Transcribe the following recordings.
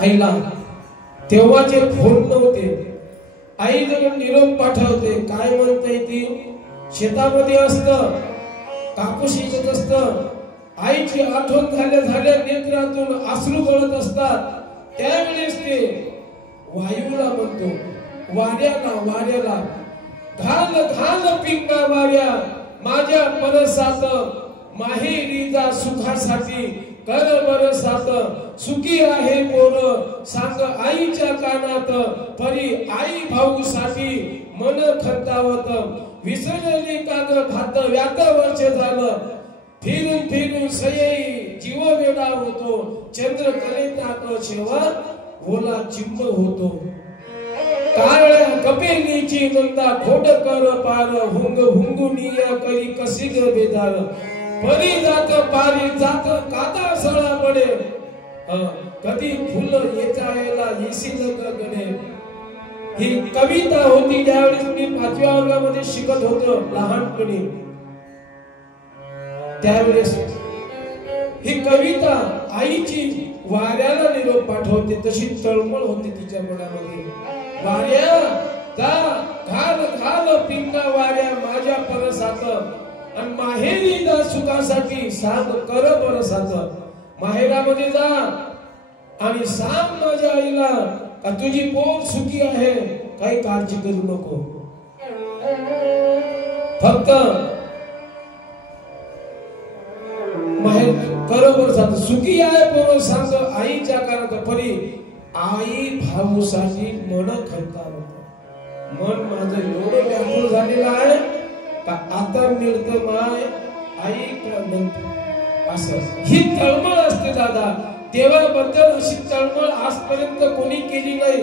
आईला तेव्हाचे फोन नव्हते. आई जवळ निरोप पाठवते. काय म्हणते ती? शेतामध्ये असतं, कापूस येत असतं. आईची आठवण झाल्या नेत्रातून अश्रू गळत असतात. त्यावेळेस ते वायूला म्हणतो, वाऱ्याला घाल घाल पिंगा वाऱ्या माझ्या परसात, माहेरी जा सुखासाठी कर बरसात. सुखी आहे पोर सांग आईच्या कानात, परी आई भाऊ साठी मन खंतावत. विसरली काग भात व्यात वर्ष झालं, फिरून फिरून सयई जीव वेडा होतो. चंद्र कलेतात शेवा ओला चिंब होतो. कारळ्या कपेलीची नंदा खोड कर पार, हुंग हुंगुनिया करी कसी ग बेदार. परी जात पारी जात कादा सळा पडे, कधी फुल येचायला येशील गगने. ही कविता होती ज्यावेळेस मी 5व्या वर्गामध्ये शिकत होतो लहानपणी. त्यावेळेस ही कविता आईची वाऱ्याला निरोप पाठवते. तशी तळमळ होती तिच्या मनामध्ये. वाऱ्या जा घाल घाल पिंगा वाऱ्या माझ्या परसात, आणि माहेरी जा सुखासाठी सांग कर बरसात. माहेरामध्ये जा आणि सांग माझ्या आईला का तुझी पोर सुखी आहे, काही काळजी करू नको. फक्त माहेर कर बरसात. सुखी आहे पोर सांग आईच्या कानात, परी आई भाऊसाठी मन खंतावत. मन माझं एवढं व्याकुळ झालेलं आहे का आता मिळतं माय आई म्हणतो. असं ही तळमळ असते दादा. देवाबद्दल अशी तळमळ आजपर्यंत कोणी केली नाही.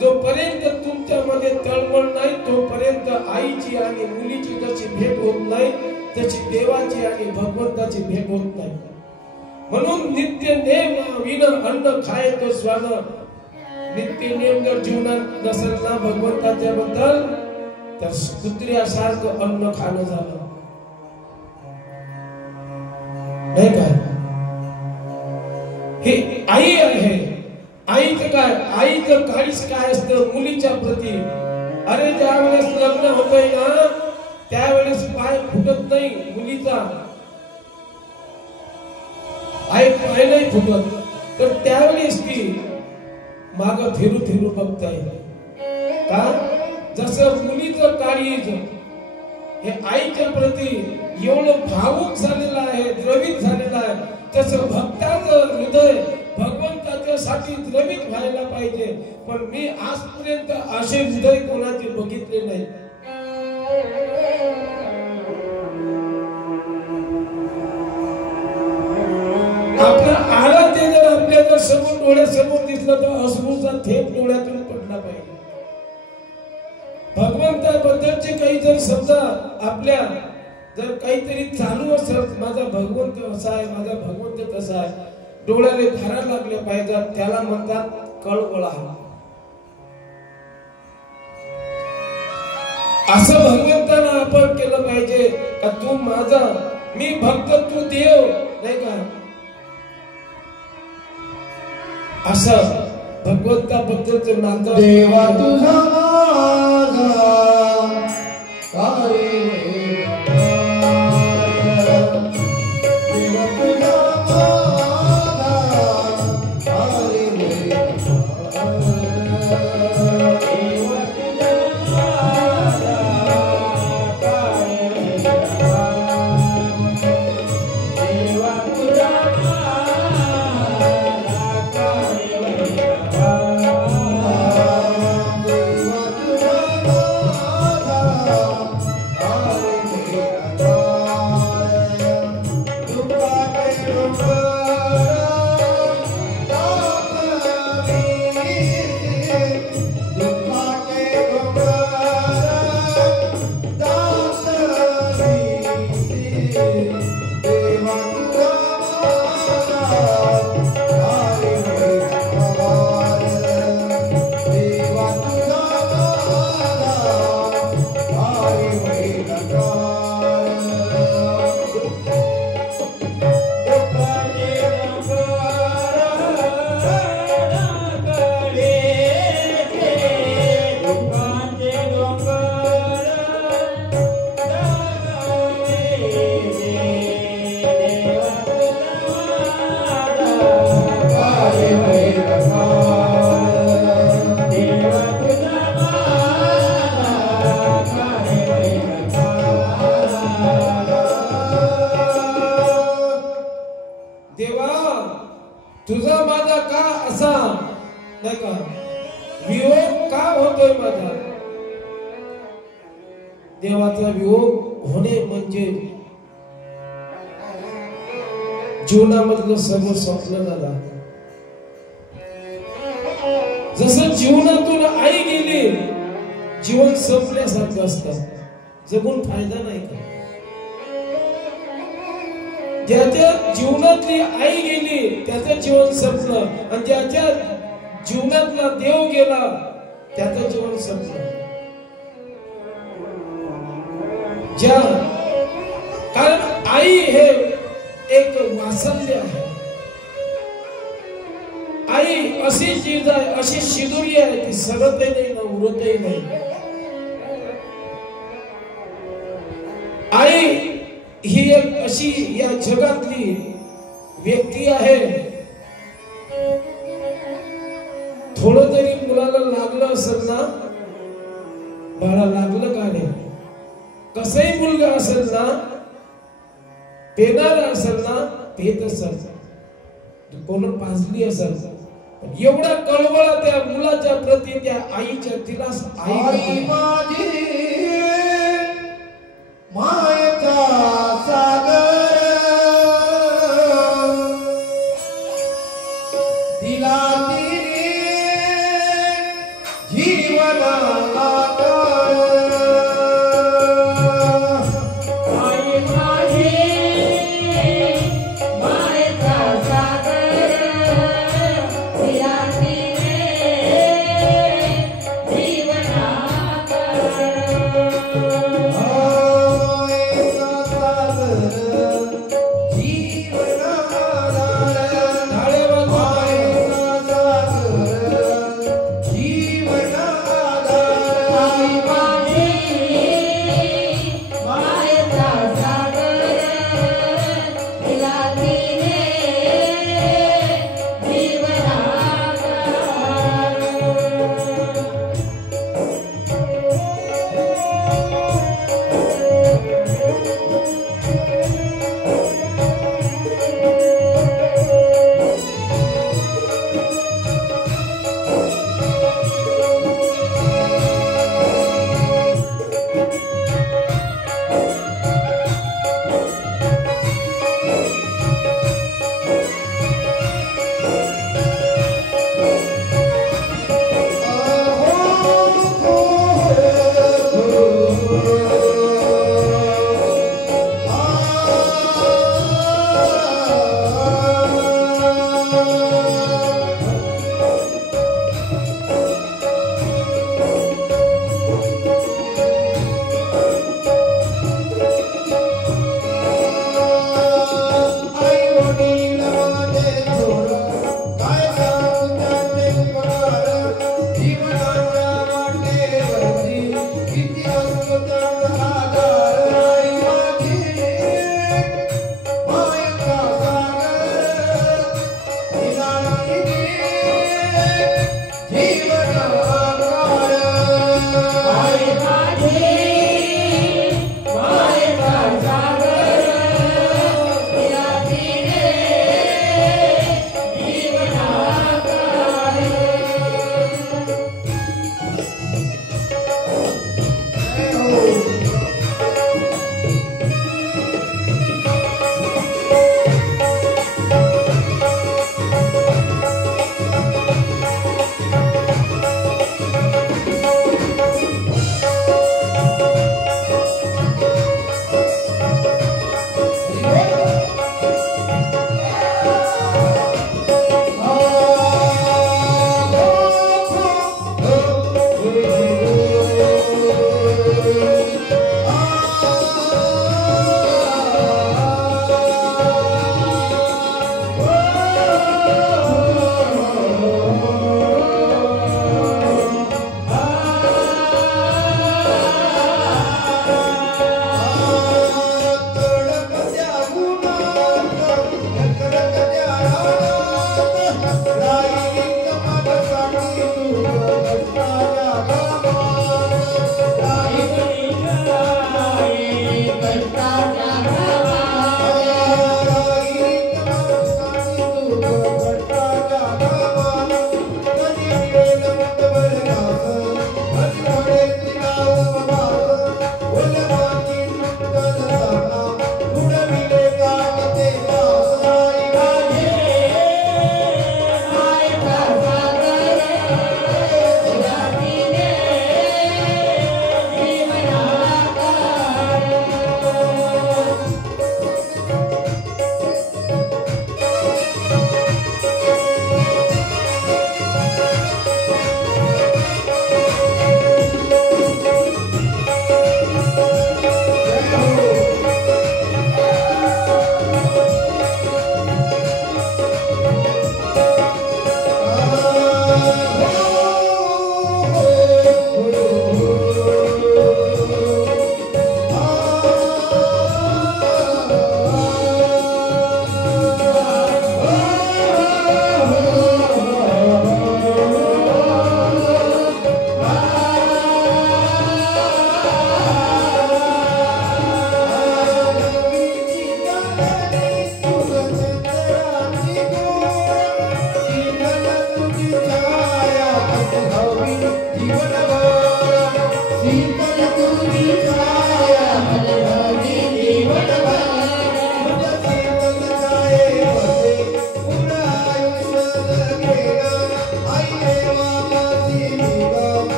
जोपर्यंत तुमच्यामध्ये तळमळ नाही तोपर्यंत आईची आणि मुलीची जशी भेट होत नाही तशी देवाची आणि भगवंताची भेट होत नाही. म्हणून नित्य नेम विन अन्न खाय तो स्वान. नित्य नेम जर जीवनात नसेल ना भगवंताच्या बद्दल तर कुत्र्यासारखं अन्न खाणं झालं नाही काय. हे आई आहे. आईचं काय? आईचं काळीच काय असतं मुलीच्या प्रती. अरे ज्या वेळेस लग्न होतंय ना त्यावेळेस पाय फुटत नाही मुलीचा. आई पाय नाही फुटत तर त्यावेळेस ती माग फिरू फिरू बघताय का. जसं मुलीचं काळीज हे आईच्या प्रती एवढं भावुक झालेलं आहे, द्रवित झालेलं आहे, तसं भक्ताचं हृदय भगवंताच्या साठी द्रवित व्हायला पाहिजे. पण मी आजपर्यंत असे हृदय कोणाचे बघितले नाही. आपल्या आराध्य जर आपल्या जर समोर डोळ्यासमोर दिसलं तर अश्रूचा थेंब डोळ्यातून पडला पाहिजे. भगवंताबद्दलचे काही जर समजा आपल्या जर काहीतरी चालू असेल, माझा भगवंत असा आहे, माझा भगवंत तसा आहे, डोळ्याने धारा लागल्या पाहिजेत. त्याला म्हणतात कळवळा. असं भगवंताला आपण केलं पाहिजे का तू माझा, मी भक्त तू देव, नाही का. असं भगवंताबद्दलचं नातं. देवा तुझा माझा काय का असा नाही का वियोग का होतोय माझा? देवाचा वियोग होणे म्हणजे जीवनामधलं सर्व स्वप्न झाला. जसं जीवनातून आई गेली जीवन संपल्यासारखं असतं, जगून फायदा नाही का? ज्याच्या जीवनातली आई गेली त्याचं जीवन संपलं, आणि ज्याच्या जीवनातला देव गेला त्याचं जीवन संपलं. कारण आई हे एक वात्सल्य आहे. आई अशी चीज आहे, अशी शिदुरी आहे, ती सरतही नाही ना उरतही नाही. आई ही एक अशी या जगातली व्यक्ती आहे. थोडं तरी मुलाला लागलं असेल ना, बाळा लागलं का रे, कसही मुलगा असेल ना, पेनार असेल ना, पेत असेल, कोण पाजली असेल, एवढा कळवळा त्या मुलाच्या प्रती त्या आईच्या, तिला आई माझी मायेचा सागर दिला तिने जीवनाला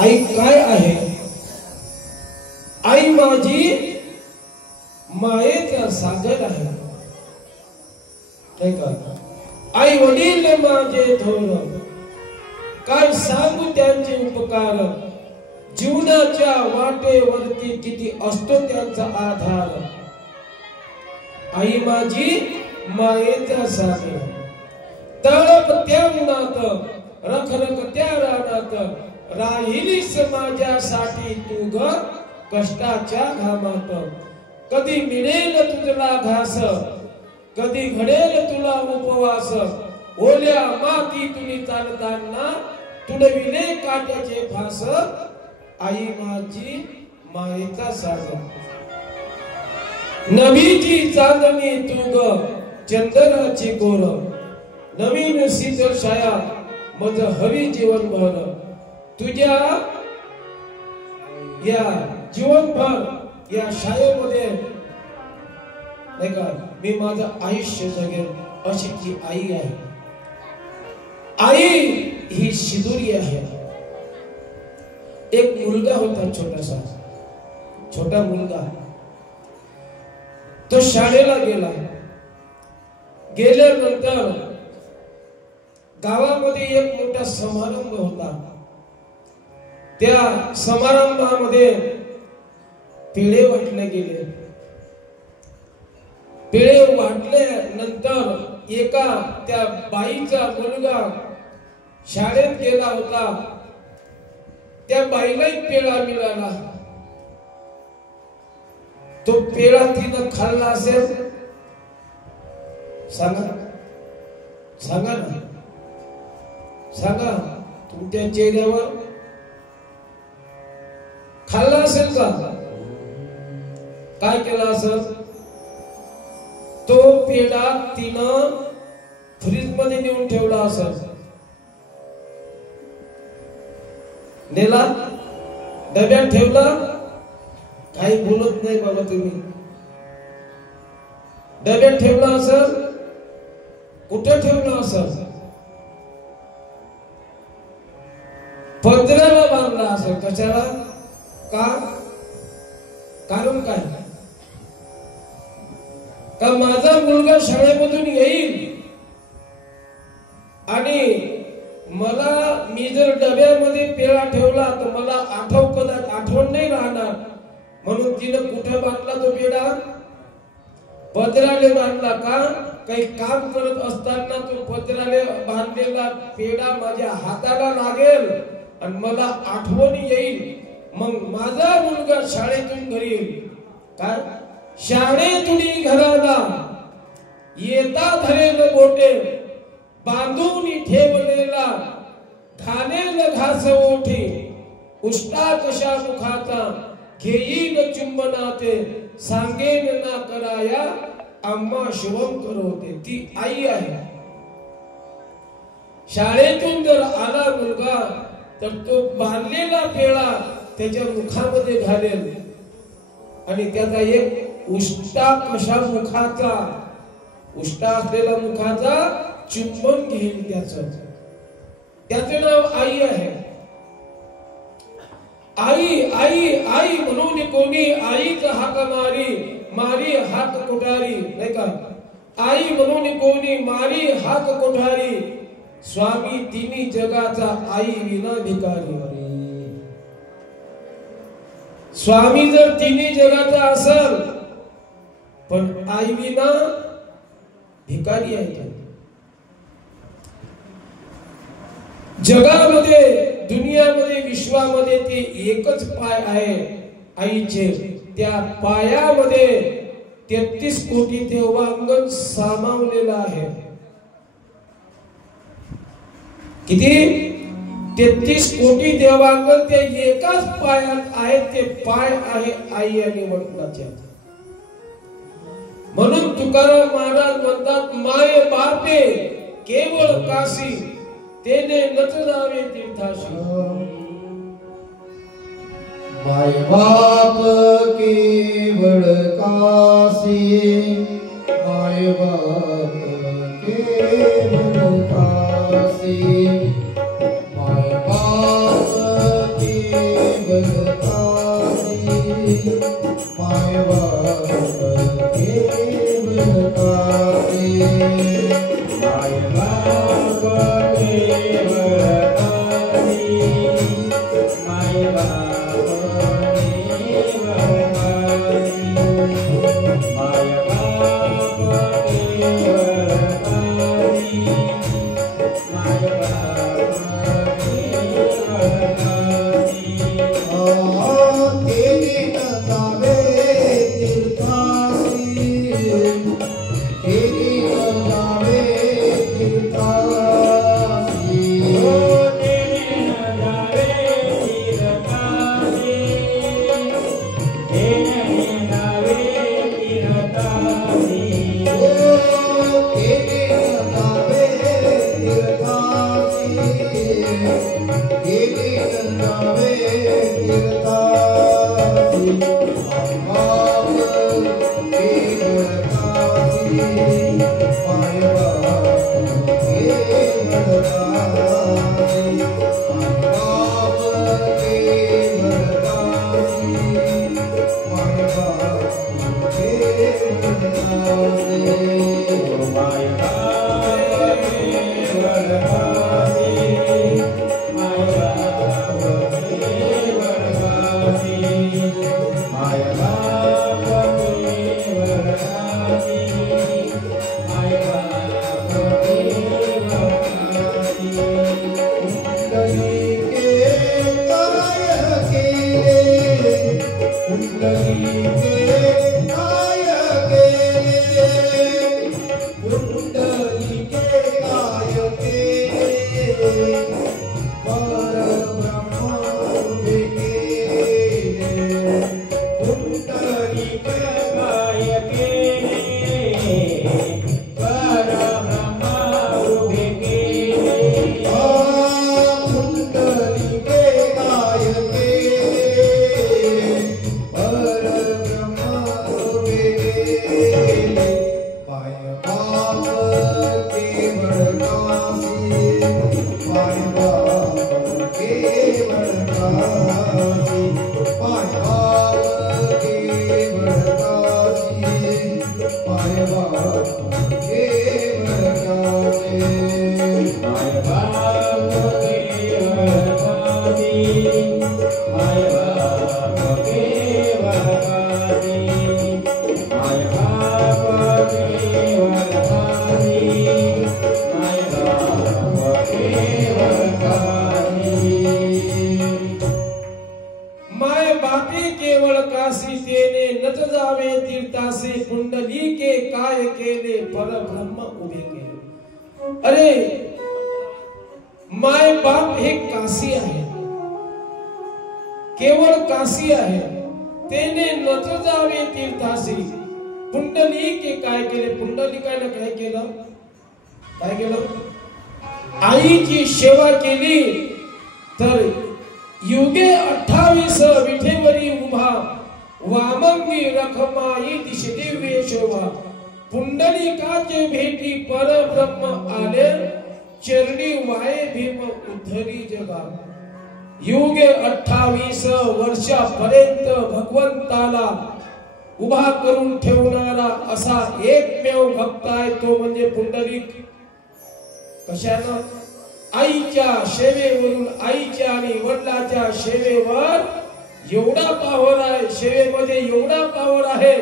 आई काय आहे? आई माझी मायेचा सागर आहे, नाही का? आई वडील माझे थोर, काय सांगू त्यांचे उपकार, जीवनाच्या वाटेवरती किती असतो त्यांचा आधार. आई माझी मायेचा सागर, तळप त्या उन्हात, रखरख त्या रानात, राहिलीस माझ्यासाठी तू ग कष्टाच्या घामात. कधी मिळेल तुझला घास, कधी घडेल तुला उपवास, ओल्या माती तुली चालताना तुडविले काट्याचे फास. आई माझी मायेचा सागर, नवीची चांदणी तू ग चंदनाची कोर, नवीन शीतल छाया मज हवी जीवनभर. तुझ्या या जीवनभर या शाळेमध्ये नाही का मी माझं आयुष्य जगेल अशी ती आई आहे. आई ही शिदुरी आहे. एक मुलगा होता, छोटा मुलगा, तो शाळेला गेला. गेल्यानंतर गावामध्ये एक मोठा समारंभ होता. त्या समारंभामध्ये पेढे वाटले गेले. पेढे वाटल्यानंतर एका त्या बाईचा मुलगा शाळेत गेला होता. त्या बाईला एक पेढा मिळाला. तो पेढा तिनं खाल्ला असेल? सांगा ना, सांगा. तुमच्या चेहऱ्यावर खाल्ला असेल का? काय केलं असेल? तो पेढा तिनं फ्रीज मध्ये नेऊन ठेवला असेल. नेला, डब्यात ठेवला. काही बोलत नाही बाबा तुम्ही. डब्यात ठेवला असेल, कुठे ठेवला असेल? पत्र्याला बांधला असेल. कशाला? का? कारण काय? का माझा मुलगा शाळेमधून येईल आणि मी जर डब्यामध्ये पेढा ठेवला तर मला आठवण नाही राहणार, म्हणून तिनं कुठे बांधला तो पेढा? पत्र्याले बांधला. का? काही काम करत असताना तो पत्र्याले बांधलेला पेढा माझ्या हाताला लागेल आणि मला आठवण येईल, मग माझा मुलगा शाळेतून घरी येईल. काय? शाळेतून घराला येता धरेल बोटे, बांधून ठेवलेला घालेल घास ओठी, उष्टा कशा मुखाचा घेईल चुंबनाते, सांगेन ना कराया आम्हा शिवम करवते. ती आई आहे. शाळेतून जर आला मुलगा तर तो बांधलेला पेढा त्याच्या मुखामध्ये घालेल आणि त्याचा एक उष्टा कशा मुखाचा, उष्टा असलेला मुखाचा चुंबन घेईल त्याचं. त्याचे नाव आई आहे. आई आई आई म्हणून कोणी आईच हाक मारी मारी हाक कोठारी, नाही का? आई म्हणून कोणी मारी हाक कोठारी, स्वामी तिन्ही जगाचा आई विना भिकारी. स्वामी जर तिन्ही जगाचा असेल पण आई विना भिकारी आहे. जगामध्ये दुनियामध्ये विश्वामध्ये ते एकच पाय आहे आईचे. त्या पायामध्ये 33 कोटी देवांगण सामावलेलं आहे. किती? 33 कोटी देवांगण ते एकाच पायात आहेत. ते पाय आहे आई आणि वडिलांचे. म्हणून तुकाराम महाराज म्हणतात, माय बापे केवळ काशी, तेने नच जावे तीर्थाशी. माय बाप केवळ काशी, माय बाप केवळ काशी, माय बाप केवळ काशी, माय बाप केवळ काशी, माय बाप केवळ काशी, माय बाप आईची सेवा केली तर युगे 28 विठेवरी उभा, वामंगी रखमाई दिशे दिव्य शोभा. पुंडलिकाचे भेटी परब्रह्म आले, चरणी वाये भीम उद्धरी जगा. युगे 28 वर्षापर्यंत भगवंताला उभा करून ठेवणारा असा एकमेव भक्त आहे तो म्हणजे पुंडलिक. कशानं? आईच्या सेवेवरून, आईच्या आणि वडिलांच्या सेवेवर एवढा पावर आहे, सेवेमध्ये एवढा पावर आहे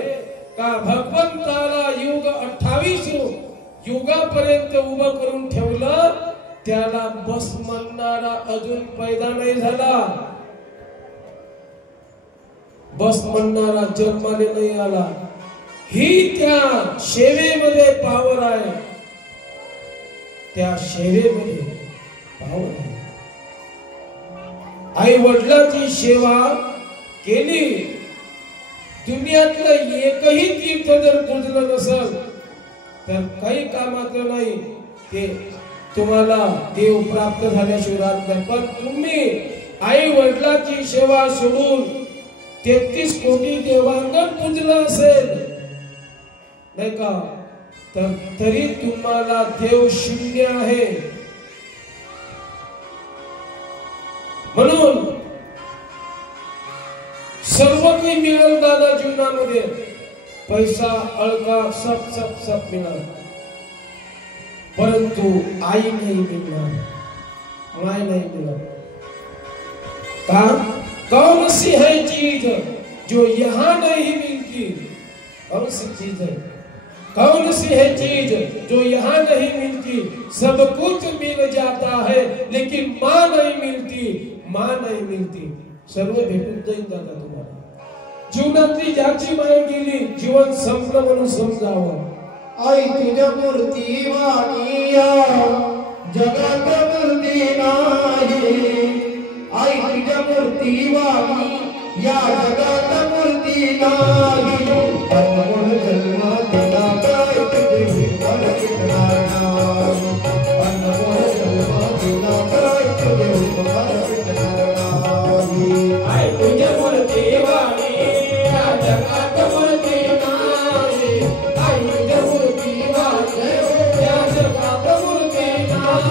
का भगवंताला युग 28 युगापर्यंत उभं करून ठेवलं. त्याला बस म्हणणारा अजून पैदा नाही झाला, बस म्हणणारा जन्माने नाही आला. ही त्या सेवेमध्ये पावर आहे, त्या सेवेमध्ये पावर आहे. आई वडिलांची सेवा केली, दुनियातलं एकही तीर्थ जर पुजलं नसेल तर काही कामाचं नाही. ते तुम्हाला देव प्राप्त झाल्याशिवाय राहत नाही. पण तुम्ही आई वडिलांची सेवा सोडून 33 कोटी देवांना पूजलं असेल नाही का, तर तरी तुम्हाला देव शून्य आहे. म्हणून सर्व काही मिळेल दादा जीवनामध्ये, पैसा अळका सब सब सब मिळणार, परंतु आई नहीं मिलना, माय नहीं मिलना. का? कौन सी है चीज जो यहाँ नहीं मिलती? कौन सी चीज है? कौन सी है चीज जो यहाँ नहीं मिलती? सब कुछ मिल जाता है लेकिन माँ नहीं मिलती, माँ नहीं मिलती. सर्व भेटून जाईल दादा तुम्हाला. जीवनातली ज्याची माया गेली, जीवन संपलं म्हणून समजावं. आई तुझ्या मूर्ती वाणिया जगात मूर्ती नाही. आई तुझ्या मूर्ती वाणी या जगात मूर्ती नाही. अनमोल जन्म दिला काय तुझे विठ्ठल विठणार नाही. अनमोल जन्म दिला काय तुझे विठ्ठल विठणार नाही. आई तुझ्या मूर्ती वाणी या जगात मूर्ती नाही. आई तुझ्या मूर्ती वाणी या जगात मूर्ती नाही.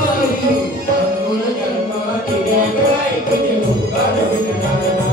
अनमोल जन्म दिला काय तुझे विठ्ठल विठणार नाही.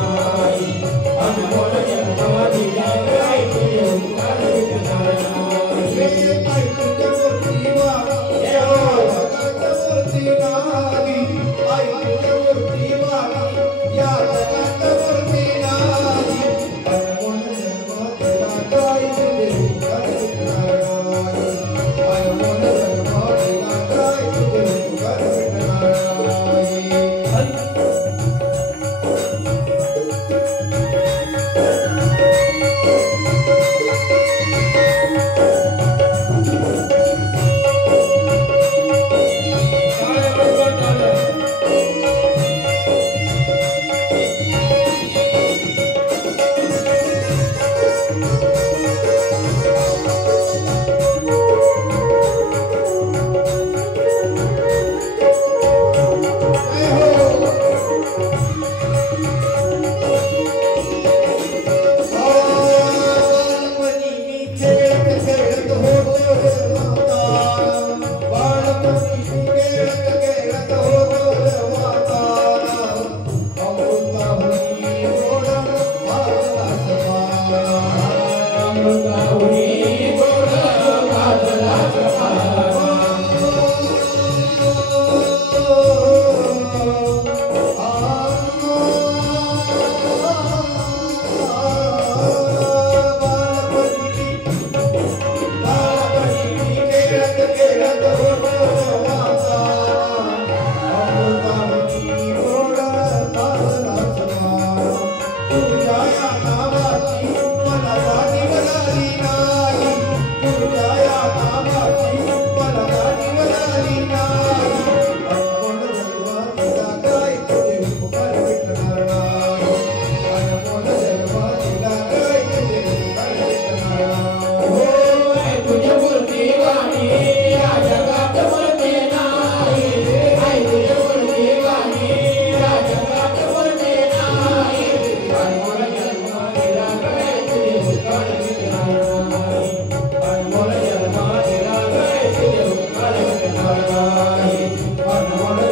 अनमोल जन्म दिला काय तुझे विठ्ठल विठणार नाही. आई तुझ्या मूर्ती वाणी या जगात मूर्ती नाही. आई तुझ्या मूर्ती वाणी या जगात मूर्ती नाही. अनमोल जन्म दिला काय तुझे विठ्ठल विठणार नाही. अनमोल जन्म दिला काय तुझे विठ्ठल विठणार नाही. अनमोल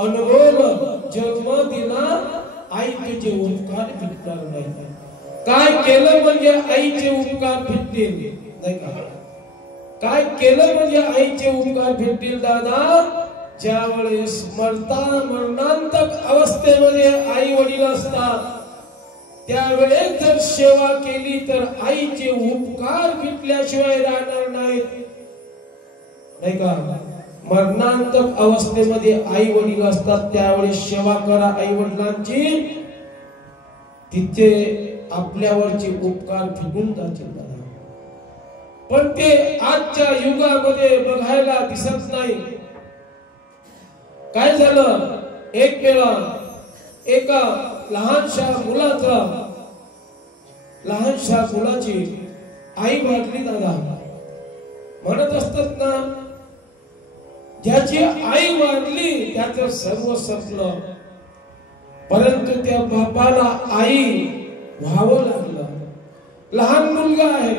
अनमोल जन्म दिला आई तुझे उपकार फिटणार नाही. काय केलं म्हणजे आईचे उपकार फिटतील नाही का? काय केलं म्हणजे आईचे उपकार फिटतील दादा? ज्या वेळेस मरणांतक अवस्थेमध्ये आई वडील असतात त्यावेळेस जर सेवा केली तर आईचे उपकार फिटल्याशिवाय राहणार नाहीत नाही का? मरणांतक अवस्थेमध्ये आई वडील असतात त्यावेळेस सेवा करा आई वडिलांची, तिथे आपल्यावरचे उपकार फिटून जातील. पण ते आजच्या युगामध्ये बघायला दिसत नाही. काय झालं, एक वेळा एका लहानशा मुलाची आई वारली दादा. म्हणत असतात ना, ज्याची आई वारली त्याचं सर्व संपलं. परंतु त्या बापाला आई व्हावं लागलं. लहान मुलगा आहे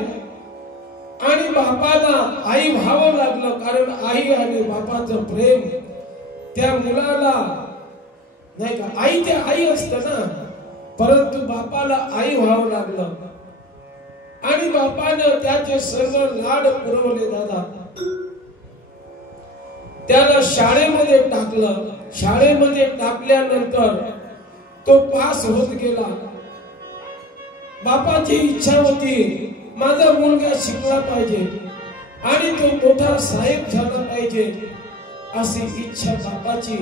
आणि बापाला आई व्हावं लागलं, कारण आई आणि बापाचं प्रेम त्या मुलाला नाही का? आई ते आई असतं ना, परंतु बापाला आई व्हावं लागलं आणि बापानं त्याचे सर्व लाड पुरवले दादा. त्याला शाळेमध्ये टाकलं. शाळेमध्ये टाकल्यानंतर तो पास होत गेला. बापाची इच्छा होती माझा मुलगा शिकला पाहिजे आणि तो मोठा साहेब झाला पाहिजे, अशी इच्छा बापाची.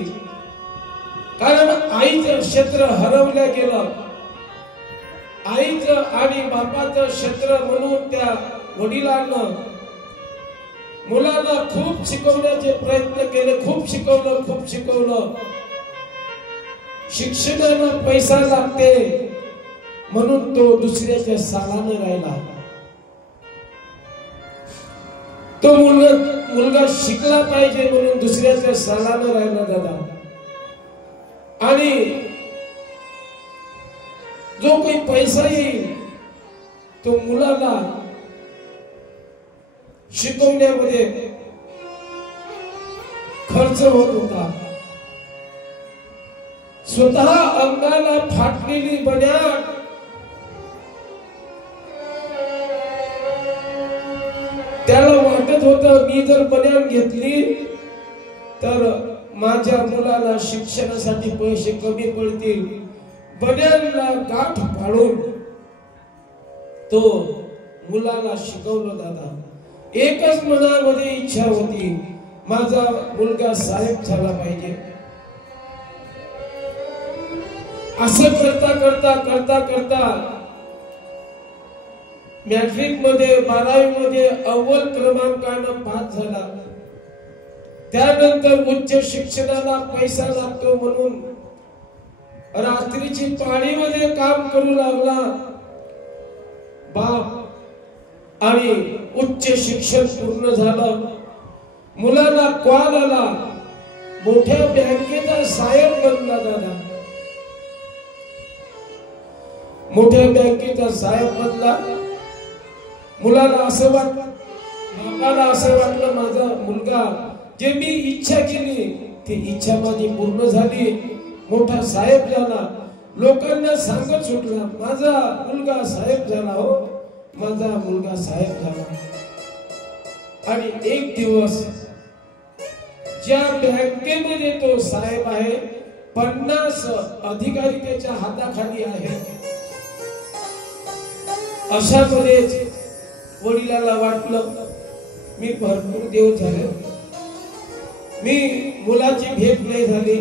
कारण आईचं क्षेत्र हरवलं गेलं. आईचं आणि बापाचं क्षेत्र म्हणून त्या वडिलांना मुलाला खूप शिकवण्याचे प्रयत्न केले. खूप शिकवलं. शिक्षणाला पैसा लागते म्हणून तो दुसऱ्याच्या सालाने राहिला. तो मुलगा शिकला पाहिजे म्हणून दुसऱ्याच्या सालाने राहिला दादा. आणि जो काही पैसा येईल तो मुलाला शिकवण्यामध्ये खर्च होत होता. स्वतः अंगाला फाटलेली बन्यान त्याला वाटत होतं, मी जर बन्यान घेतली तर माझ्या मुलाला शिक्षणासाठी पैसे कमी पडतील. बन्यानला गाठ पाडून तो मुलाला शिकवलं दादा. एकच मनामध्ये इच्छा होती, माझा मुलगा साहेब झाला पाहिजे. असं करता मॅट्रिक मध्ये 12वी मध्ये अव्वल क्रमांकानं पास झाला. त्यानंतर उच्च शिक्षणाला पैसा लागतो म्हणून रात्रीची पाळीमध्ये काम करू लागला बाप. आणि उच्च शिक्षण पूर्ण झालं. मुलाला कॉल आला, मोठ्या बँकेचा साहेब बनला दादा. मोठ्या बँकेचा साहेब बनला. मुलाला असं वाटलं, बापाला असं वाटलं, माझा मुलगा जे मी इच्छा केली ती इच्छा माझी पूर्ण झाली, मोठा साहेब झाला. लोकांना सांगत सुटला, माझा मुलगा साहेब झाला, हो माझा मुलगा साहेब झाला. आणि एक दिवस ज्या बँकेमध्ये तो साहेब आहे 50 अधिकारी त्याच्या हाताखाली आहे. अशा मध्येच वडिलाला वाटलं, मी भरपूर दिवस झाले, मी मुलाची भेट नाही झाली,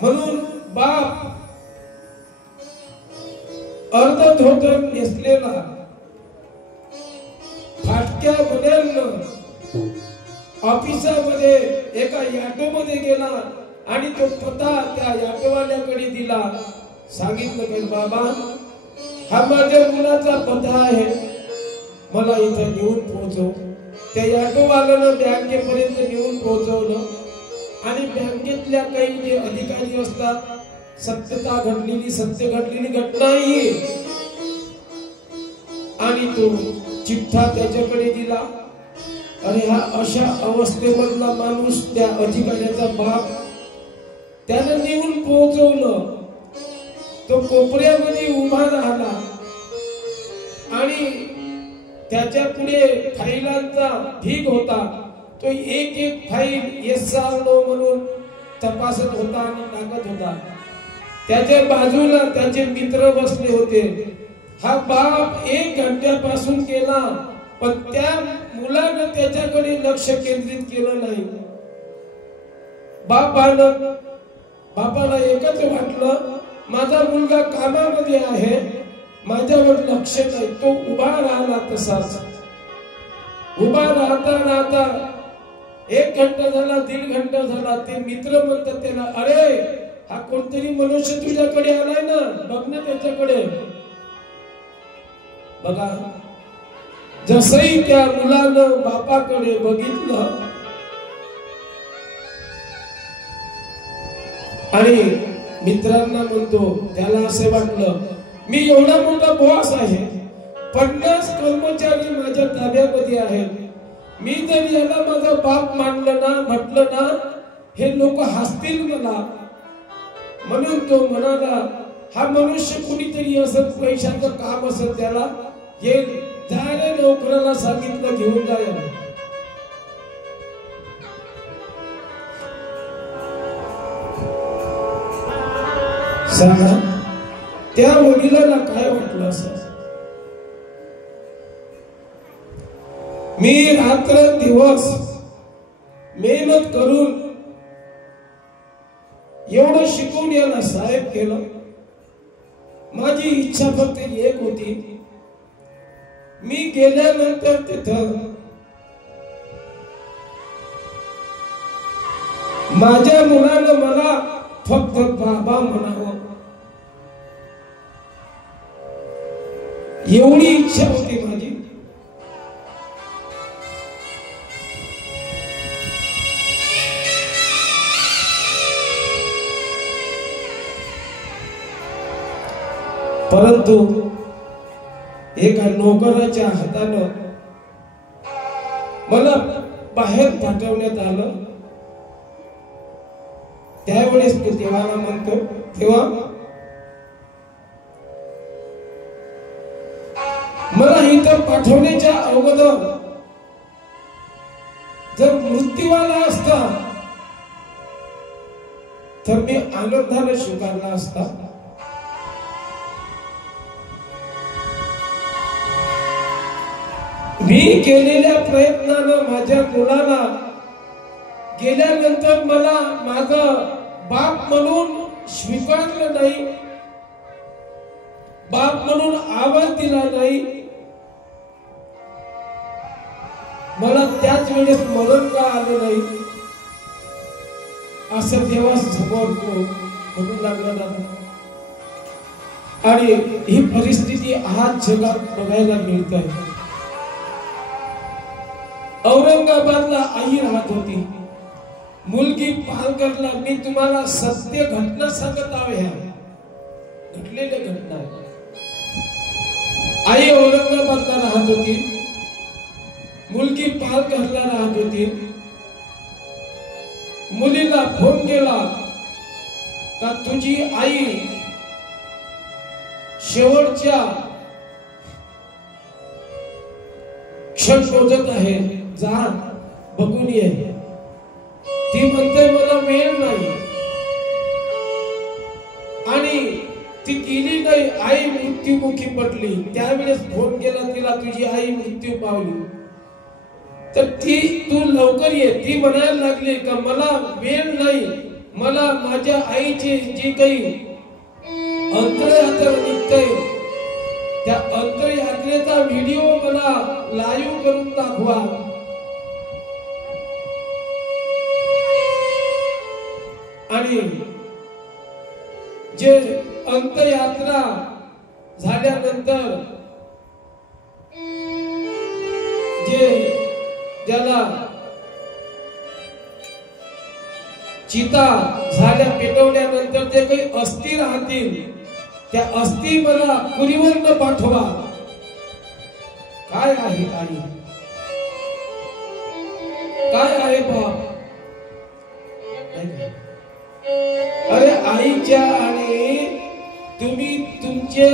म्हणून बाप अर्ध धोतर नेसलेला फाटक्या बन्यानं ऑफिसामध्ये एका ऑटोमध्ये गेला आणि तो पत्ता त्या ऑटोवाल्याकडे दिला. सांगितलं की बाबा, हा माझ्या मुलाचा पत्ता आहे, मला इथं नेऊन पोहोचव. त्या ऑटोवाल्यानं बँकेपर्यंत नेऊन पोहोचवलं. आणि बँकेतल्या काही जे अधिकारी असतात, सत्य घडलेली घटना ही, आणि तो चिठ्ठा त्याच्याकडे दिला. अरे हा अशा अवस्थेमधला माणूस, त्या अधिकाऱ्याचा बाप त्यानं नेऊन पोहोचवलं. तो कोपऱ्यामध्ये उभा राहिला आणि त्याच्या पुढे फाईलांचा ढीग होता. तो एक एक फाईल SR9 म्हणून तपासत होता आणि टाकत होता. त्याच्या बाजूला त्याचे मित्र बसले होते. हा बाप 1 घंट्यापासून गेला, पण त्या मुलानं त्याच्याकडे लक्ष केंद्रित केलं नाही. बापाला एकच वाटलं, माझा मुलगा कामामध्ये आहे, माझ्यावर लक्ष नाही. तो उभा राहिला तसाच. उभा राहता 1 घंटा झाला, 1.5 घंटा झाला. ते मित्र म्हणतात त्याला, अरे हा कोणतरी मनुष्य तुझ्याकडे आलाय ना, बघ ना त्याच्याकडे. बघा, जसही त्या मुलानं बापाकडे बघितलं आणि मित्रांना म्हणतो, त्याला असे वाटलं, मी एवढा मोठा बॉस आहे, 50 कर्मचारी माझ्या ताब्यामध्ये आहेत. मी जर याला माझा बाप मानलं ना, म्हटलं ना, हे लोक हसतील मला. म्हणून तो म्हणाला, हा मनुष्य कुणीतरी असत, पैशाचं काम असत त्याला, हे जायला नोकराला सांगितलं घेऊन जायला. सांगा त्या वडिलाला काय वाटलं असं. मी रात्र दिवस मेहनत करून एवढं शिकवून याला साहेब केलं. माझी इच्छा फक्त एक होती, मी गेल्यानंतर तिथं माझ्या मुलानं मला फक्त बाबा म्हणावं, एवढी इच्छा होती माझी. परंतु एका नोकराच्या हातानं मला बाहेर पाठवण्यात आलं. त्यावेळेस मी देवाला म्हणतो, देवा मला इथं पाठवण्याच्या अगोदर जर मृत्यूवाला असता तर मी आनंदाने स्वीकारला असता. मी केलेल्या प्रयत्नानं माझ्या मुलाला गेल्यानंतर मला माझा बाप म्हणून स्वीकारलं नाही, बाप म्हणून आवाज दिला नाही. मला त्याच वेळेस मरण का आलं नाही असं देवासमोर तो म्हणू लागला. आणि ही परिस्थिती आज जगात बघायला मिळत आहे. औरंगाबादला आई राहत होती, मुलगी पालघरला. मी तुम्हाला सत्य घटना सांगत आहे, ह्या घडलेल्या घटना आहे. आई औरंगाबादला राहत होती, मुलगी पालघरला राहत होती. मुलीला फोन केला का तुझी आई शेवटच्या क्षण शोधत आहे, जा बघून ये. ती म्हणते मला वेळ नाही आणि ती गेली नाही. आई मृत्युमुखी पडली. त्यावेळेस फोन केला तिला, तुझी आई मृत्यू पावली, तर तू लवकर ये. ती म्हणायला लागली का मला वेळ नाही, मला माझ्या आईचे जे काही अंतरयात्रा निघतंय त्या अंतरयात्रेचा व्हिडिओ मला लाईव्ह करून दाखवा. आणि जे अंतयात्रा झाल्यानंतर ज्याला चिता झाल्या पेटवल्यानंतर जे काही अस्थी राहतील त्या अस्थी मला कुरीवरनं पाठवा. काय आहे आई, काय आहे बाप, आईच्या आणि तुम्ही तुमचे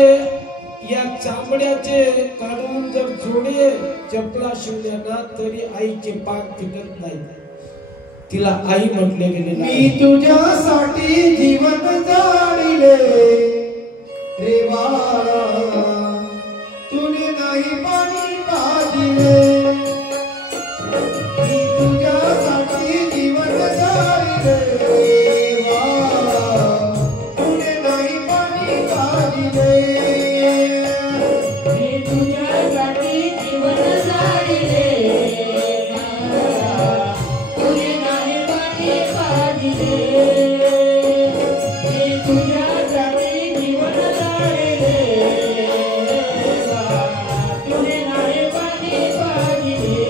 या चामड्याचे काढून जर जोडे चपला शिवल्या ना तरी आईचे पाय फिटत नाही. तिला आई म्हटले गेले. मी तुझ्यासाठी जीवन जाळले रे बाळा, तुने नाही पाणी पाजिले. मी तुझ्यासाठी जीवन जाळले रे बाळा, तुने नाही पाणी पाजिले. मी तुझ्यासाठी जीवन जाळले बाळा, तुने नाही पाणी पाजिले. मी तुझ्यासाठी जीवन जाळले बाळा, तुने नाही पाणी पाजिले.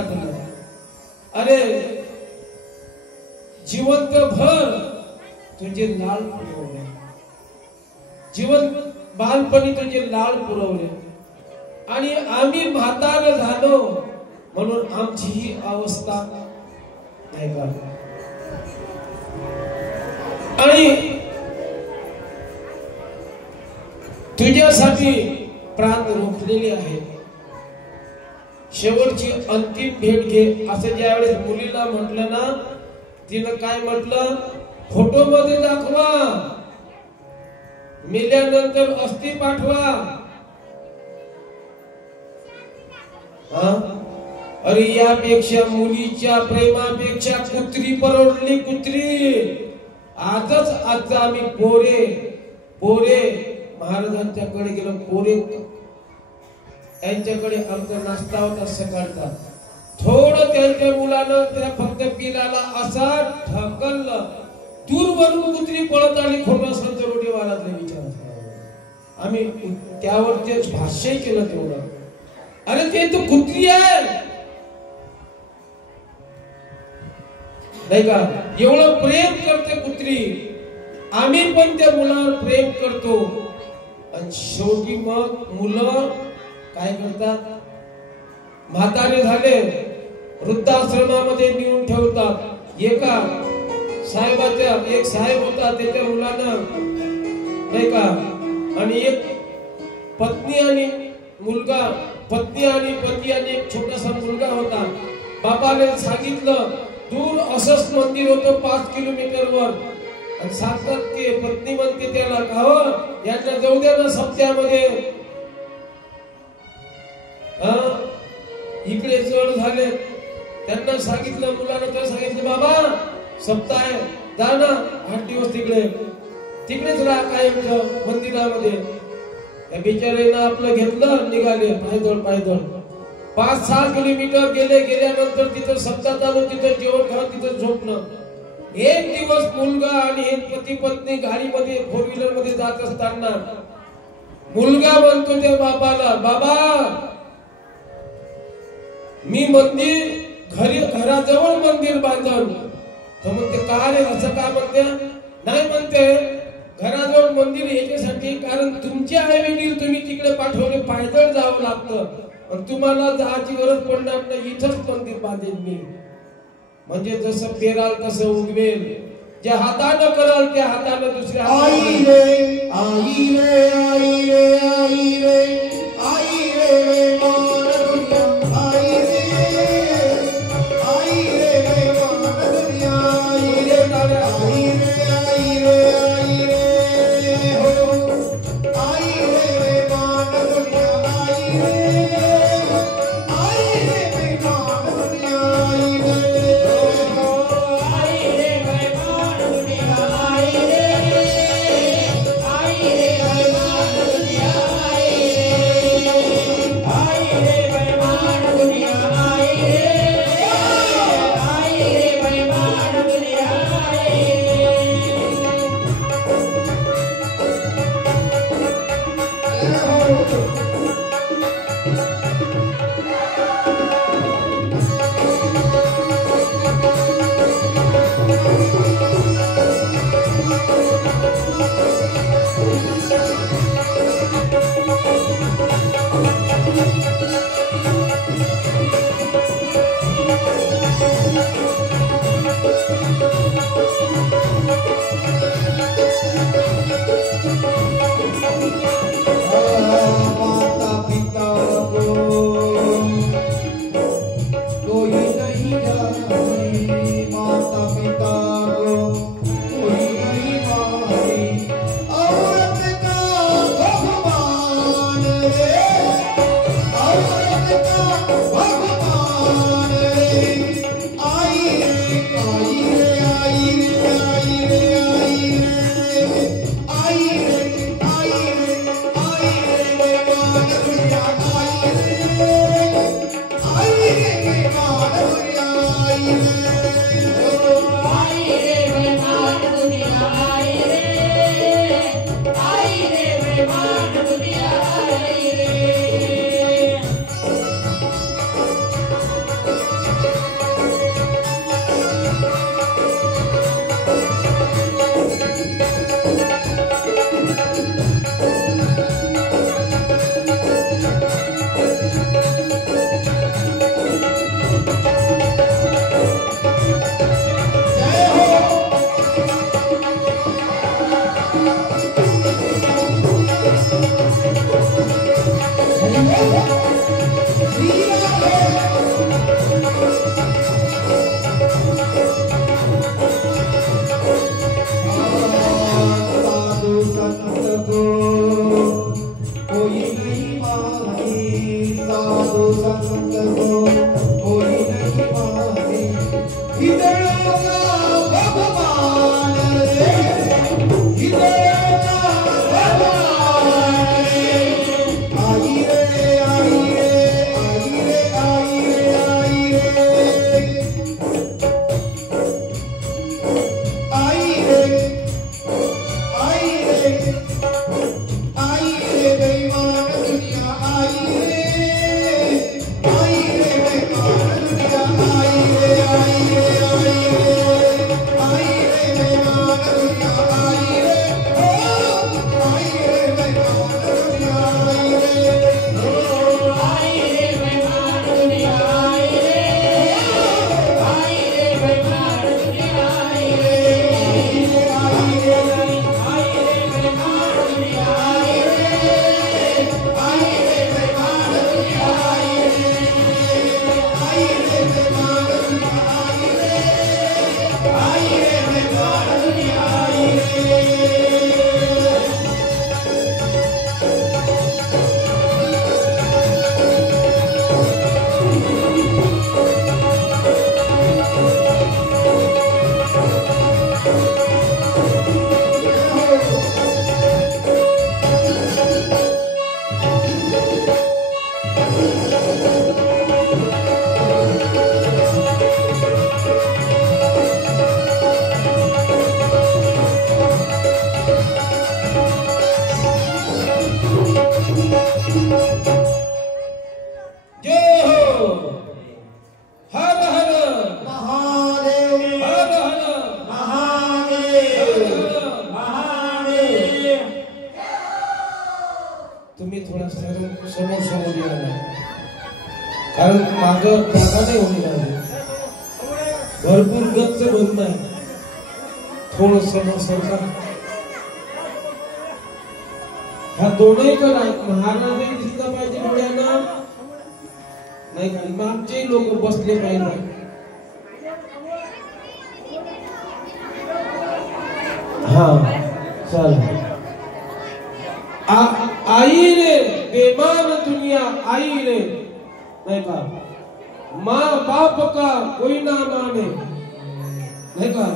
पाजलं. अरे जिवंत भर तुझे लाल पुरवले, जीवन बालपणी तुझे लाल पुरवले आणि आम्ही म्हातार झालो म्हणून आमची ही अवस्था नाही का. आणि तुझ्यासाठी प्राण रोखलेले आहे. शेवटची अंतिम भेट घे असं ज्यावेळेस मुलीला म्हटलं ना, तिनं काय म्हटलं, फोटो मध्ये दाखवा, मेल्यानंतर अस्थि पाठवा. अरे यापेक्षा मुलीच्या प्रेमापेक्षा कुत्री परवडली, कुत्री. आजच आम्ही पोरे महाराजांच्याकडे गेलो. पोरे यांच्याकडे आमचा नाश्ता होता सकाळचा. थोडं त्यांच्या मुलानं त्या फक्त पिलाला असा ढकललं, दूरवरून कुत्री पळत आली. खोटा संत रोटी वारातले विचार आम्ही त्यावर ते भाष्य केलं तेवढं. अरे ते तर कुत्री आहे नाही का, एवढं प्रेम करते कुत्री. आम्ही पण त्या मुलावर प्रेम करतो. आणि शेवटी मग मुलं काय करतात, म्हातारे झाले वृद्धाश्रमामध्ये नेऊन ठेवतात. एका साहेबाच्या, एक साहेब होता त्याच्या मुलानं नाही का, आणि एक पत्नी आणि मुलगा, पत्नी आणि पती आणि एक छोटासा मुलगा होता. बाबाने सांगितलं, दूर असंच मंदिर होतं 5 किलोमीटरवर. आणि सांगतात की पत्नी म्हणते त्याला, का हो यांना जाऊ द्या ना सप्त्यामध्ये, इकडे जड झाले. त्यांना सांगितलं, मुलानं तर सांगितलं, बाबा सप्ताह आहे, जा ना 8 दिवस तिकडेच राहा कायमचं मंदिरामध्ये. त्या बिचाऱ्यानं आपलं घेतलं, निघाले पायदळ 5-6 किलोमीटर गेल्यानंतर तिथं सप्ताह चालू, तिथं जेवण खावं, तिथं झोपणं. एक दिवस मुलगा आणि एक पती पत्नी गाडीमध्ये 4 व्हीलर मध्ये जात असताना मुलगा म्हणतो त्या बाबाला, बाबा मी घराजवळ मंदिर बांधन. तर म्हणते, का रे असं का म्हणते. नाही म्हणते, घराजवळ मंदिर याच्यासाठी कारण तुमच्या आईवडील तुम्ही तिकडे पाठवले, पायदळ जावं लागतं, आणि तुम्हाला जायची गरज पडणार नाही, इथंच मंदिर बांधेन मी. म्हणजे जसं पेराल तसं उगवेल, जे हातानं कराल त्या हातानं दुसऱ्या आई रे आई रे आई रे आई रे आई रे मान दुनिया आई रे आई रे मान दुनिया आई रे आई रे आई रे आई रे हो आई रे मान दुनिया आई रे आई रे मान दुनिया आई रे आई रे मी थोडा समोर समोर येणार कारण माझं जागा नाही होती भरपूर गच्च बंद आहे थोडं समोर सरका ह्या दोन्ही पण आहेत महाराजही दिसला पाहिजे डोळ्यांना नाही का मागचे लोक बसले पाहिजे हा चल आई रे बेमान दुनिया आई रे नहीं का माँ बाप का कोई ना माने नहीं का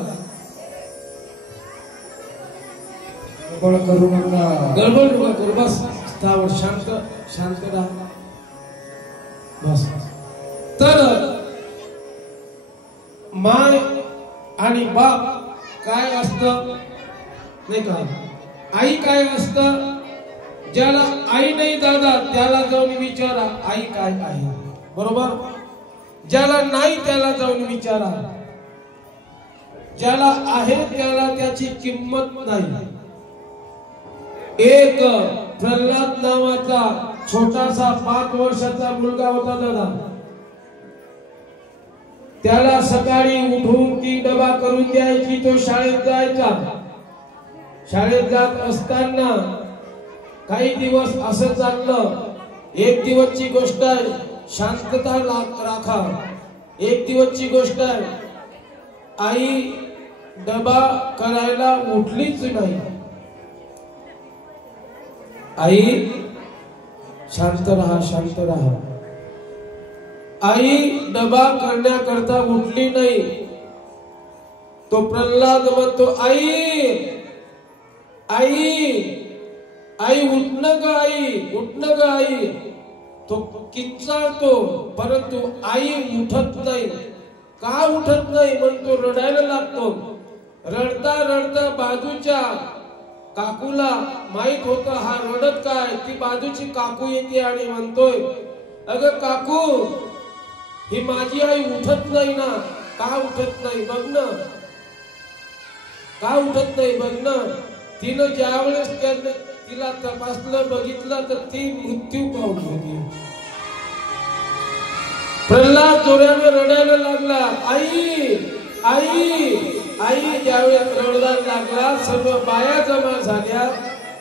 गडबड करू नका गडबड नका करू बस स्थावर शांत शांत राहा बस तर माय आणि बाप काय असतं नाही का आई काय असतं ज्याला आई नाही दादा त्याला जाऊन विचारा आई काय आहे बरोबर ज्याला नाही त्याला जाऊन विचारा ज्याला आहे त्याला त्याची किंमत नाही एक प्रल्हाद नावाचा छोटासा 5 वर्षाचा मुलगा होता दादा त्याला सकाळी उठून ती डबा करून द्यायची तो शाळेत जायचा शाळेत जात असताना काही दिवस असं चाललं एक दिवसची गोष्ट आहे शांतता राखा एक दिवसची गोष्ट आहे आई डबा करायला उठलीच नाही आई शांत रहा आई डबा करण्याकरता उठली नाही तो प्रल्हाद म्हणतो आई आई आई उठणं ग आई तो किंचाळतो परंतु आई उठत नाही का उठत नाही म्हणतो रडायला लागतो रडता रडता बाजूच्या काकूला माहित होत हा रडत काय ती बाजूची काकू येते आणि म्हणतोय अगं काकू ही माझी आई उठत नाही ना का उठत नाही बघ ना का उठत नाही बघ ना तिनं ज्यावेळेस तिला तपासलं बघितलं तर ती मृत्यू पावली होती प्रल्हाद जोराने रडायला लागला आई आई आई ज्यावेळेस रडायला लागला सर्व बाया जमा झाल्या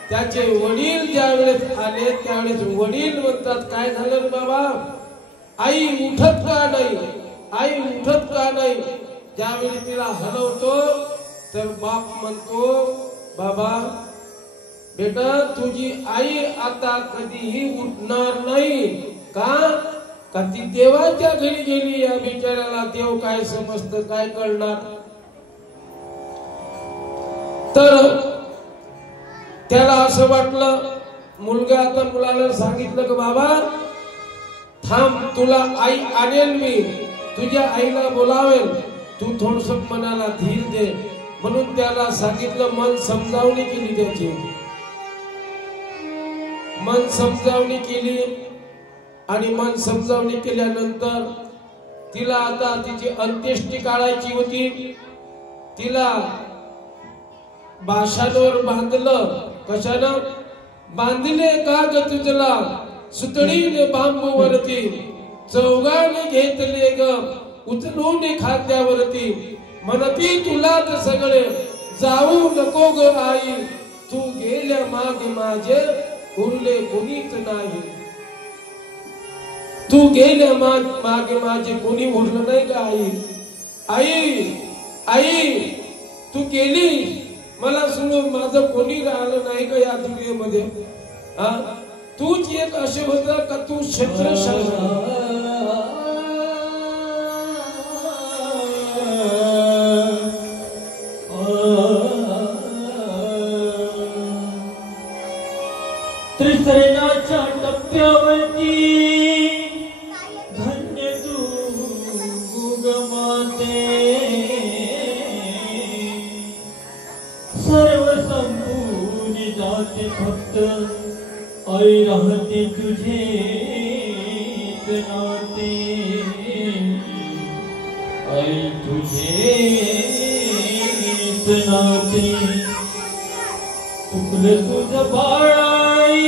त्याचे वडील ज्यावेळेस आले त्यावेळेस वडील म्हणतात काय झालं बाबा आई उठत का नाही ज्यावेळेस तिला हलवतो तर बाप म्हणतो बाबा बेटा तुझी आई आता कधीही उठणार नाही का ती देवाच्या घरी गेली या बिचाऱ्याला देव काय समजत काय कळणार तर त्याला असं वाटलं मुलगा आता मुलाला सांगितलं की बाबा थांब तुला आई आणेल मी तुझ्या आईला बोलावेल तू थोडस मनाला धीर दे म्हणून त्याला सांगितलं मन समजावणी केली त्याची मन समजावणी केली आणि मन समजावणी केल्यानंतर तिला आता तिची अंत्येष्टी काढायची होती तिला बाशावर बांधलं कशानं बांधले का ग तुझला सुतळीने बांबूवरती चौघाने घेतले ग उचलून खांद्यावरती म्हणती तुला तर सगळे जाऊ नको ग आई तू गेल्या मागे माझे उरले कोणीच नाही तू गेल्या मागे माझे कोणी उरलं नाही का आई आई तू गेली मला सोडून माझं कोणी राहिलं नाही का या दुनियेमध्ये तूच एक असे होता का तू त्रिसरणाच्या टप्प्यावरती धन्य तू गमाते सर्व संपून जाते फक्त आई राहते तुझे नाते आई तुझे नाते तुझं बाळाई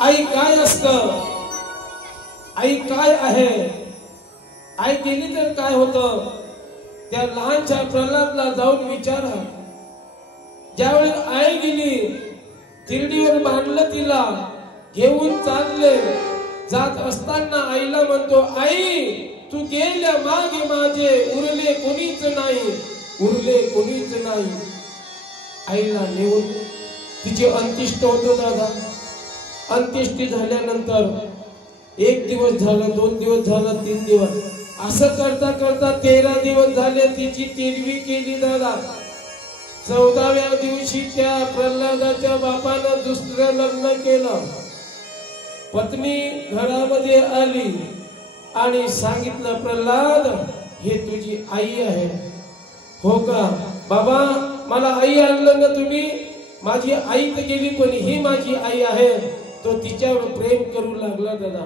आई काय असतं, आई काय आहे, आई गेली तर काय होतं, त्या लहानच्या प्रल्हादला जाऊन विचारा. ज्यावेळी आई गेली, तिरडीवर बांधलं, तिला घेऊन चालले. जात असताना आईला म्हणतो, आई तू गेल्या मागे माझे उरले कोणीच नाही, उरले कोणीच नाही. आईला नेऊन तिचे अंत्येष्ट होतो दादा. अंत्येष्टी झाल्यानंतर 1 दिवस झालं, 2 दिवस झालं, 3 दिवस, असं करता करता 13 दिवस झाले. तिची तिरवी केली दादा. 14व्या दिवशी त्या प्रल्हादाच्या बापानं दुसरं लग्न केलं. पत्नी घरामध्ये आली. आणि सांगितलं, प्रल्हाद हे तुझी आई आहे. हो का बाबा, मला आई आणलं ना तुम्ही, माझी आई तर गेली पण ही माझी आई आहे. तो तिच्यावर प्रेम करू लागला दादा.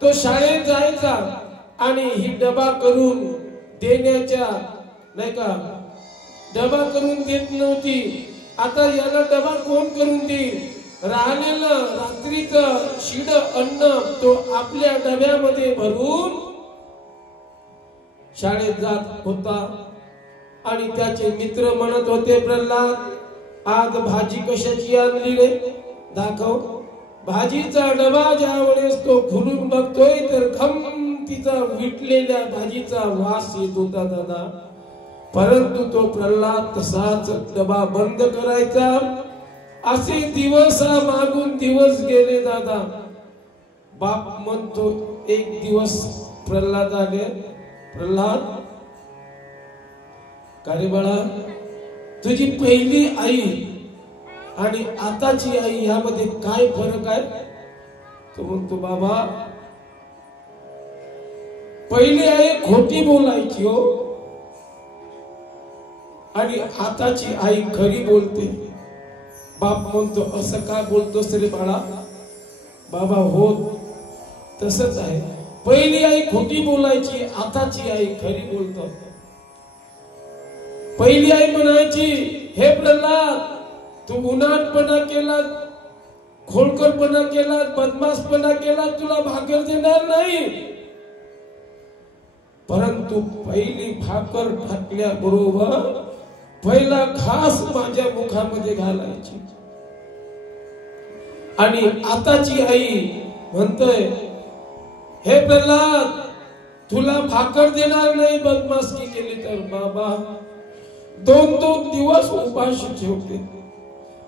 तो शाळेत जायचा आणि ही डबा करून देण्याच्या, नाही का, डबा करून देत नव्हती. आता याला डबा कोण करून देईल? राहिलेलं रात्रीचं शिड अन्न तो आपल्या डब्यामध्ये भरून शाळेत जात होता. आणि त्याचे मित्र म्हणत होते, प्रल्हाद आज भाजी कशाची आणली रे, दाखव. भाजीचा डबा ज्या वेळेस तो खुलून बघतोय तर घम तिचा विटलेल्या भाजीचा वास येत होता दादा. परंतु तो प्रल्हाद तसाच डबा बंद करायचा. असे दिवस मागून दिवस गेले दादा. बाप म्हणतो, एक दिवस प्रल्हाद आले, प्रल्हाद का रे बाळा, तुझी पहिली आई आणि आताची आई यामध्ये काय फरक आहे? तो म्हणतो, बाबा पहिली आई खोटी बोलायची हो, आणि आताची आई खरी बोलते. बाप म्हणतो, असं का बोलतोस रे बाळा? बाबा हो तसंच आहे, पहिली आई खोटी बोलायची, आताची आई खरी बोलतो. पहिली आई म्हणायची, हे प्रल्हाद तू उन्हाटपणा केला, खोडकरपणा केला, बदमाशपणा केला, तुला भाकर देणार नाही. परंतु पहिली भाकर टाकल्या बरोबर पहिला घास माझ्या मुखामध्ये घालायची. आणि आताची आई म्हणतोय, हे प्रल्हाद तुला भाकर देणार नाही बदमाशी केली तर. बाबा 2-2 दिवस उपाशी ठेवते.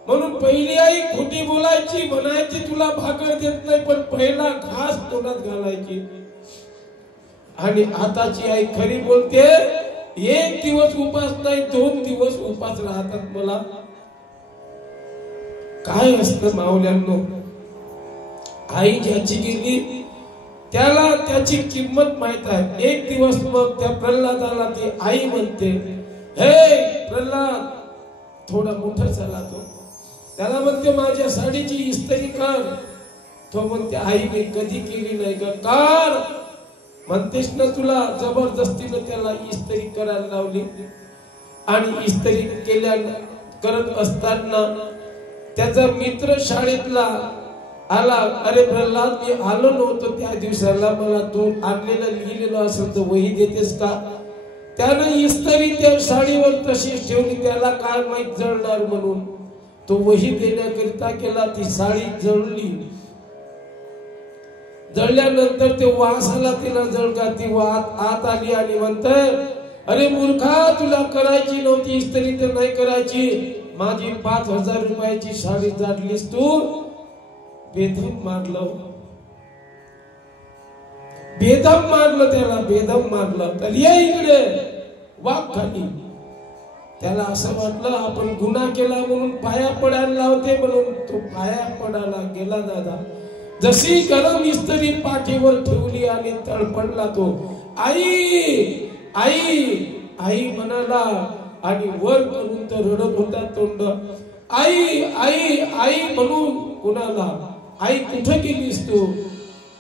म्हणून पहिली आई खोटी बोलायची, म्हणायची तुला भाकर देत नाही, पण पहिला घास तोंडात घालायची. आणि आताची आई खरी बोलते, 1 दिवस उपास नाही 2 दिवस उपास राहतात. मला काय असतं माऊल्यांनो, आई ज्याची गेली त्याला त्याची किंमत माहित आहे. एक दिवस मग त्या प्रल्हादाला ती आई म्हणते, हे प्रल्हाद थोडा मोठा झाला तो, त्याला म्हणते माझ्या साडीची इस्त्री कर. तो म्हणते, आईने कधी केली नाही का? कर म्हणतेस ना, तुला जबरदस्तीने त्याला इस्त्री करायला लावली. आणि इस्त्री केल्या करत असताना त्याचा मित्र शाळेतला आला, अरे प्रल्हाद मी आलो नव्हतो त्या दिवसाला, मला तू आणलेलं लिहिलेलं असेल तर वही देतेस का? त्यानं इस्त्री त्या साडीवर तशीच ठेवली, त्याला काय माहित जळणार म्हणून. तो वही देण्याकरिता केला, ती साडी जळली. जळल्यानंतर ते वासाला तिला जळका, ती आत आली आणि म्हणतोय, अरे मूर्खा तुला करायची नव्हती इस्त्री तर नाही करायची, माझी 5000 रुपयाची साडी जाडलीस तू. बेदम मारलं, बेदम मारलं त्याला, बेदम मारलं. तर ये इकडे, वाक खाली. त्याला असं वाटलं आपण गुन्हा केला म्हणून पाया पडायला लावते, म्हणून तो पाया पडायला गेला दादा. जशी गरम इस्त्री पाठीवर ठेवली आणि तळपडला तो. आई आई आई म्हणाला आणि वर करून तर रडत होता तोंड. आई आई आई म्हणून कुणाला? आई कुठे गेलीस तू?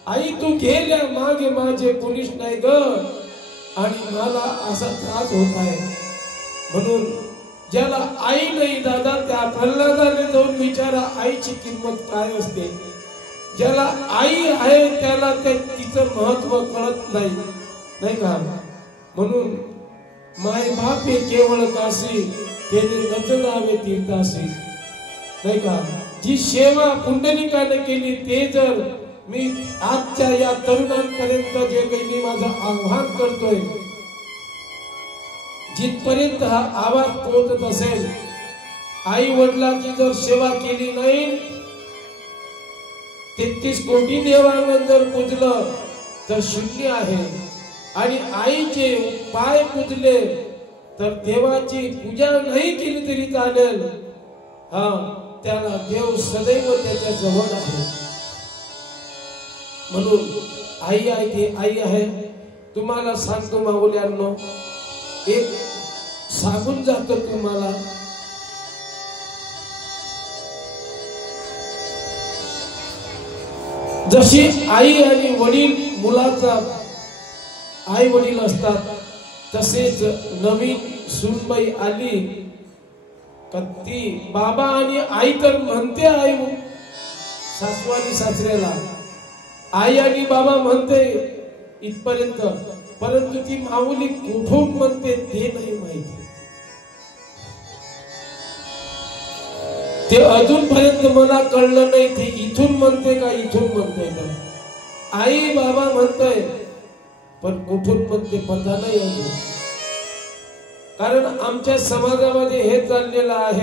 आई तू गेल्या मागे माझे कोणीच नाही ग, आणि मला असा त्रास होत आहे. म्हणून ज्याला आई नाही दादा, त्या प्रल्हादाने जाऊन विचारा आईची किंमत काय असते. ज्याला आई आहे त्याला तिचं महत्व कळत नाही, नाही का? म्हणून माय बाप हे केवळ काशी, केले रचनावे तीर्थाशी, नाही का? जी सेवा पुंडलिकाने केली ते जर मी आजच्या या तरुणांपर्यंत जे काही मी माझं आव्हान करतोय, जिथपर्यंत हा आवाज पोहोचत असेल, आई वडिलांची जर सेवा केली नाही, 33 कोटी देवांना जर पूजलं तर शून्य आहे. आणि आईचे पाय पूजले तर देवाची पूजा नाही केली तरी चालेल. हा, त्याला देव सदैव त्याच्या जवळ आहे. म्हणून आई आहे ती आई आहे. तुम्हाला सांगतो माऊल्यांनो, एक सांगून जातो तुम्हाला. जशी आई आणि वडील मुलाचा आई वडील असतात, तसेच नवीन सूनबाई आली का ती बाबा आणि आई तर म्हणते, आई सासू आणि सासऱ्याला आई आणि बाबा म्हणते इथपर्यंत, परंतु ती माऊली कुठून म्हणते ते नाही माहिती. ते अजूनपर्यंत मला कळलं नाही, ते इथून म्हणते का इथून म्हणते का. आई बाबा म्हणतोय पण कुठून म्हणते पता नाही अजून. कारण आमच्या समाजामध्ये हे चाललेलं आहे.